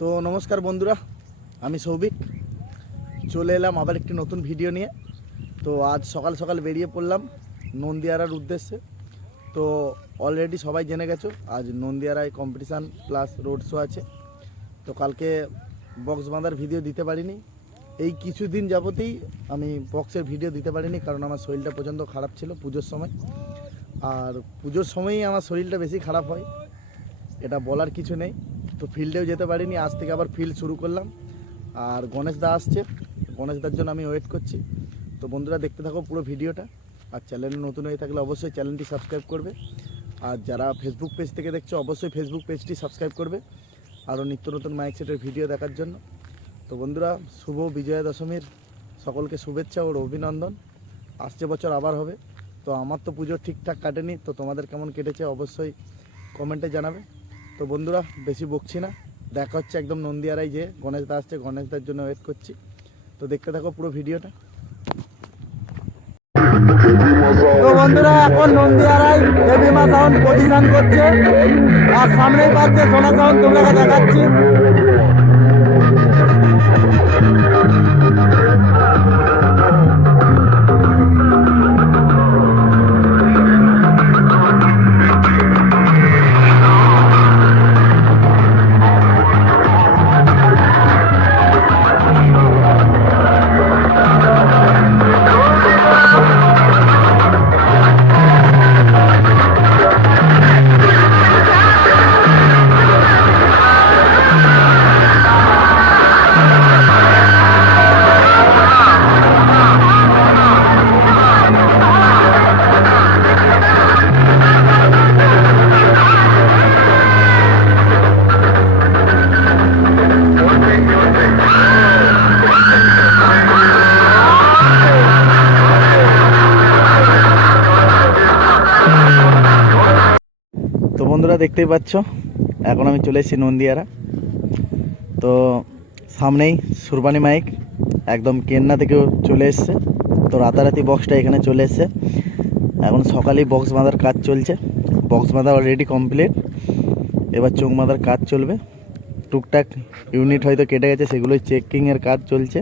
তো নমস্কার বন্ধুরা, আমি সৌভিক। চলে এলাম আবার একটি নতুন ভিডিও নিয়ে। তো আজ সকাল সকাল বেরিয়ে পড়লাম নন্দিয়ারার উদ্দেশ্যে। তো অলরেডি সবাই জেনে গেছো, আজ নন্দিয়ারায় কম্পিটিশান প্লাস রোড শো আছে। তো কালকে বক্স বাঁধার ভিডিও দিতে পারিনি। এই কিছুদিন যাবতেই আমি বক্সের ভিডিও দিতে পারিনি, কারণ আমার শরীরটা প্রচণ্ড খারাপ ছিল পুজোর সময়। আর পুজোর সময়ই আমার শরীরটা বেশি খারাপ হয়, এটা বলার কিছু নেই। তো ফিল্ডেও যেতে পারিনি, আজ থেকে আবার ফিল্ড শুরু করলাম। আর গণেশ দা আসছে, গণেশ দার জন্য আমি ওয়েট করছি। তো বন্ধুরা দেখতে থাকো পুরো ভিডিওটা। আর চ্যানেলে নতুন হয়ে থাকলে অবশ্যই চ্যানেলটি সাবস্ক্রাইব করবে। আর যারা ফেসবুক পেজ থেকে দেখছ, অবশ্যই ফেসবুক পেজটি সাবস্ক্রাইব করবে। আরও নিত্য নতুন মাইক সেটের ভিডিও দেখার জন্য। তো বন্ধুরা, শুভ বিজয়া দশমীর সকলকে শুভেচ্ছা ওর অভিনন্দন। আসছে বছর আবার হবে। তো আমার তো পুজো ঠিকঠাক কাটেনি, তো তোমাদের কেমন কেটেছে অবশ্যই কমেন্টে জানাবে। তো বন্ধুরা, বেশি বকছি না। দেখা হচ্ছে একদম নন্দিয়ারাই যে গণেশ দা আসছে, গণেশ দার জন্য ওয়েট করছি। তো দেখতে থাকো পুরো ভিডিওটা। তো বন্ধুরা, এখন নন্দিয়ারাই দেবীমা সাউন্ড করছে। আর সামনেই পাচ্ছে সোনা সাউন্ড তোমরা দেখাচ্ছি। দেখতেই পাচ্ছ। এখন আমি চলে এসেছি নন্দিয়ারা। তো সামনেই সুরবানি মাইক, একদম কেন্না থেকেও চলে এসছে। তো রাতারাতি বক্সটা এখানে চলে এসছে। এখন সকালেই বক্স বাঁধার কাজ চলছে। বক্স বাঁধা অলরেডি কমপ্লিট এবার চোখ বাঁধার কাজ চলবে। টুকটাক ইউনিট হয়তো কেটে গেছে, সেগুলোই চেকিংয়ের কাজ চলছে।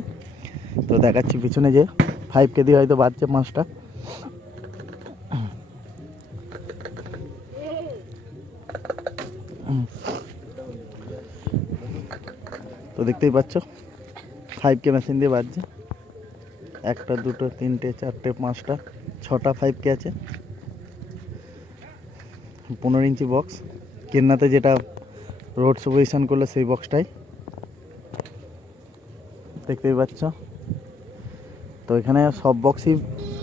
তো দেখাচ্ছি পিছনে যে ফাইভ কেজি হয়তো বাজছে পাঁচটা। তো দেখতেই পাচ্ছ ফাইভ কে মেশিন দিয়ে বাজছে। একটা, দুটো, তিনটে, চারটে, পাঁচটা, ছটা ফাইভ কে আছে। পনেরো ইঞ্চি বক্স কেন্নাতে যেটা রোড পজিশন করল সেই বক্সটাই দেখতেই পাচ্ছ। তো এখানে সব বক্সই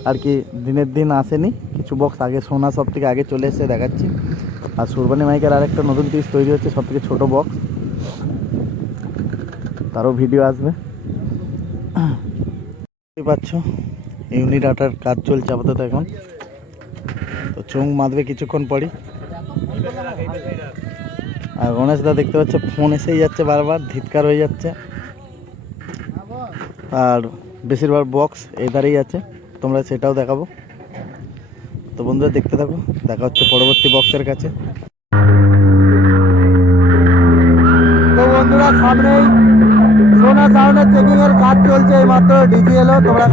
আর কি দিনের দিন আসেনি। কিছু বক্স আগে, সোনা সব থেকে আগে চলে এসে দেখাচ্ছি। আর সুরবানি মাইকের আরেকটা নতুন পিস তৈরি হচ্ছে, সব থেকে ছোটো বক্স তারও ভিডিও আসবে। পাচ্ছ ইউনিট আটার কাজ চলছে আপাতত এখন। তো চোখ মাদবে কিছুক্ষণ পরই। আর গণেশ দা দেখতে পাচ্ছে ফোন এসেই যাচ্ছে বারবার, ধিৎকার হয়ে যাচ্ছে। আর বেশিরভাগ বক্স এধারেই আছে। তোমরা সেটাও দেখাবো। তো বন্ধুরা দেখতে থাকো, দেখা হচ্ছে পরবর্তী বক্সের কাছে। তো বন্ধুরা সামনেই সোনা সাউন্ডের এর কাজ চলছে, এই মাত্র ডিজি এলো তোমরা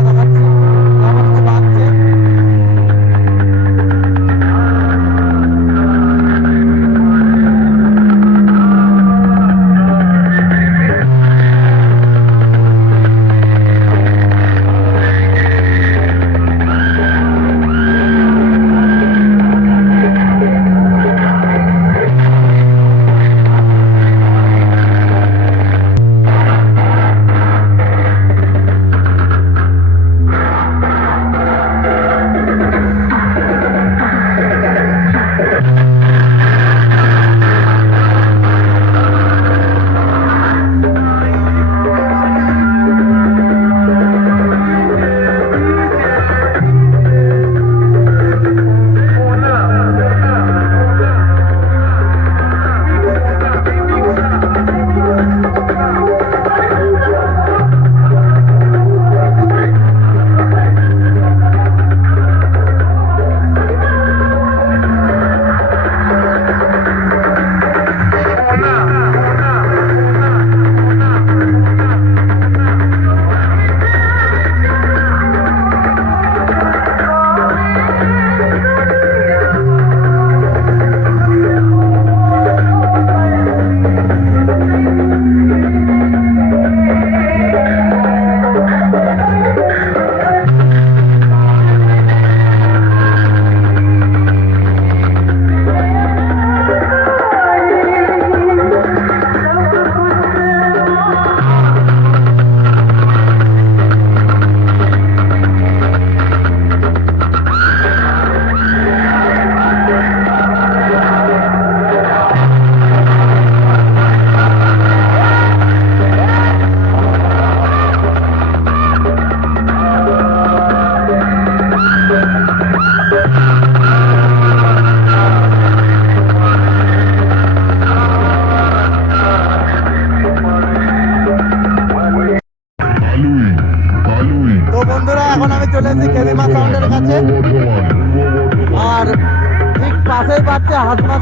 বাজছে হাজমা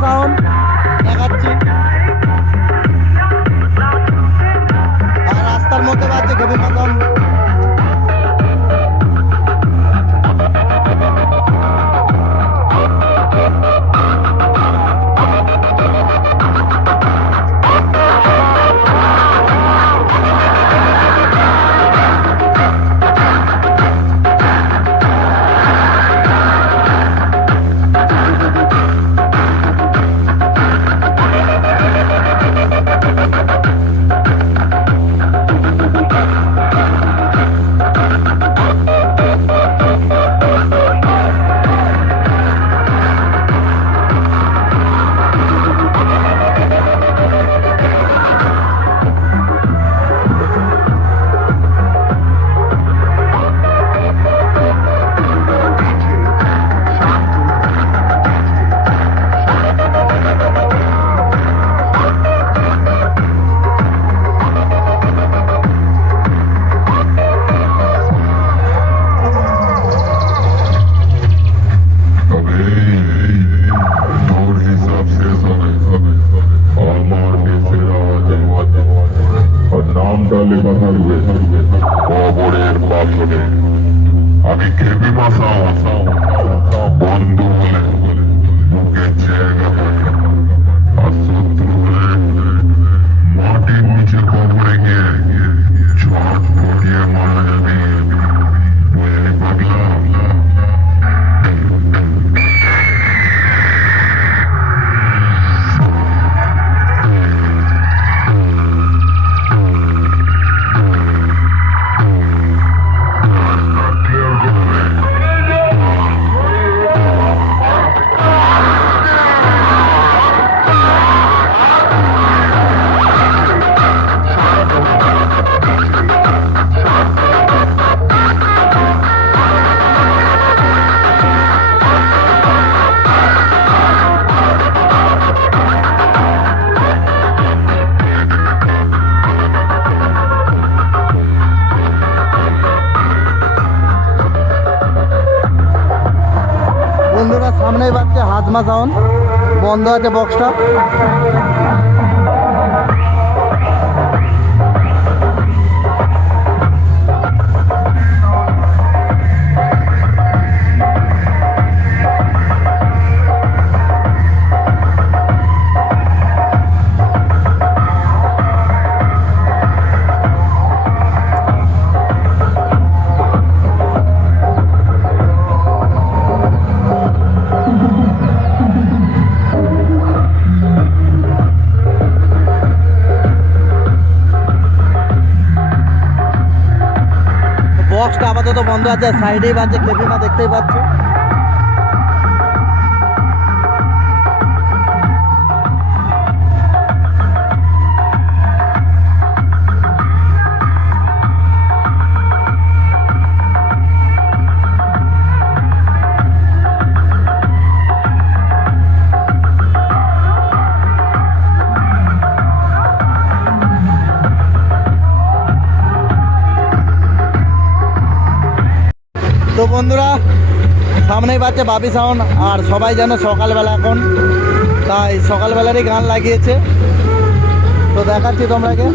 কবরের পাথরে আমি কেবি মাসাও বন্ধু হলে বুকের জায়গা পাই আর শত্রু হলে মাটির নিচে কবরে গিয়ে ছট ফটিয়ে মারা যাবে বুঝলি পাগলা হাজমা সাউন্ড বন্ধ আছে বক্সটা আপাতত বন্ধ আছে সাইডেই বাজে কেবিমা দেখতেই পাচ্ছ। বন্ধুরা, সামনেই পাচ্ছে বাবি সাউন্ড আর সবাই যেন সকালবেলা এখন, তাই সকালবেলারই গান লাগিয়েছে। তো দেখাচ্ছি তোমরাকে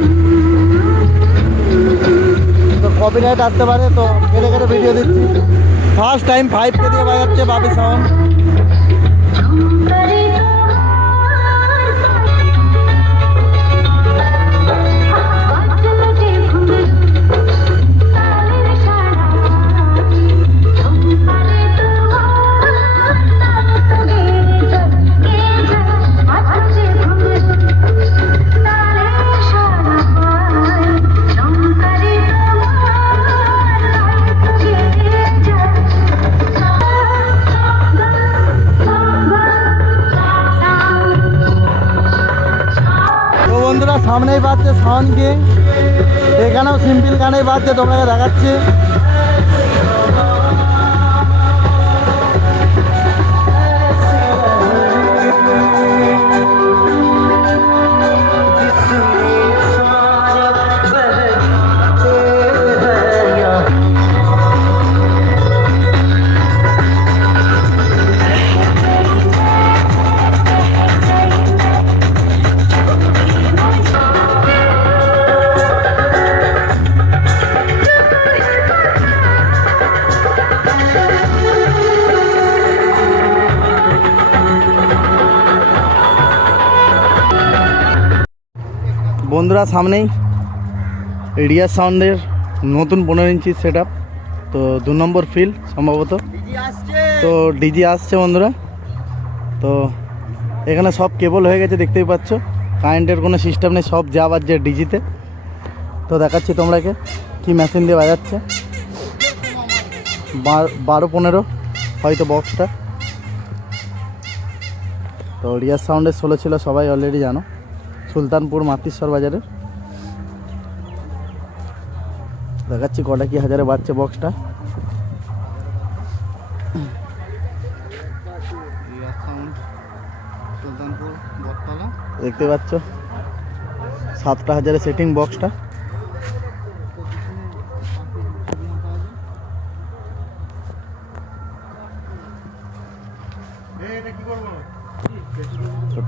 তো কপিরাইট আসতে পারে, তো কেটে কেটে ভিডিও দিচ্ছি। ফার্স্ট টাইম ফাইভ কে দিয়ে বাজাচ্ছে বাবি সাউন্ড সাউন্ড কিং এখানেও সিম্পল গানেই বাজছে তোমাকে দেখাচ্ছি। বন্ধুরা, সামনেই রিয়া সাউন্ডের নতুন পনেরো ইঞ্চি সেট তো দু নম্বর ফিল সম্ভবত। তো ডিজি আসছে বন্ধুরা। তো এখানে সব কেবল হয়ে গেছে, দেখতেই পাচ্ছ। কারেন্টের কোনো সিস্টেম নেই, সব যা বাজছে ডিজিতে। তো দেখাচ্ছি তোমরাকে কি মেশিন দিয়ে বাজাচ্ছে। বারো পনেরো, হয়তো বক্সটা তো রিয়ার সাউন্ডের ষোলো ছিল, সবাই অলরেডি জানো। সুলতানপুর মাতিশ্বর বাজারের দেখাচ্ছি কটা কি হাজারে বাজছে বক্সটা দেখতে পাচ্ছ? সাতটা হাজারে সেটিং বক্সটা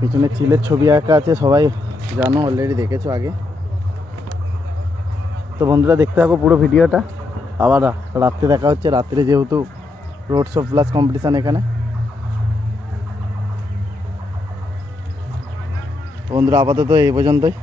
পিছনে চিলের ছবি আঁকা আছে সবাই। জানো অলরেডি দেখেছ আগে। তো বন্ধুরা, দেখতে থাকো পুরো ভিডিওটা। আবার রাত্রে দেখা হচ্ছে, রাত্রে যেহেতু রোড শো প্লাস কম্পিটিশান এখানে। বন্ধুরা, আপাতত এই পর্যন্তই।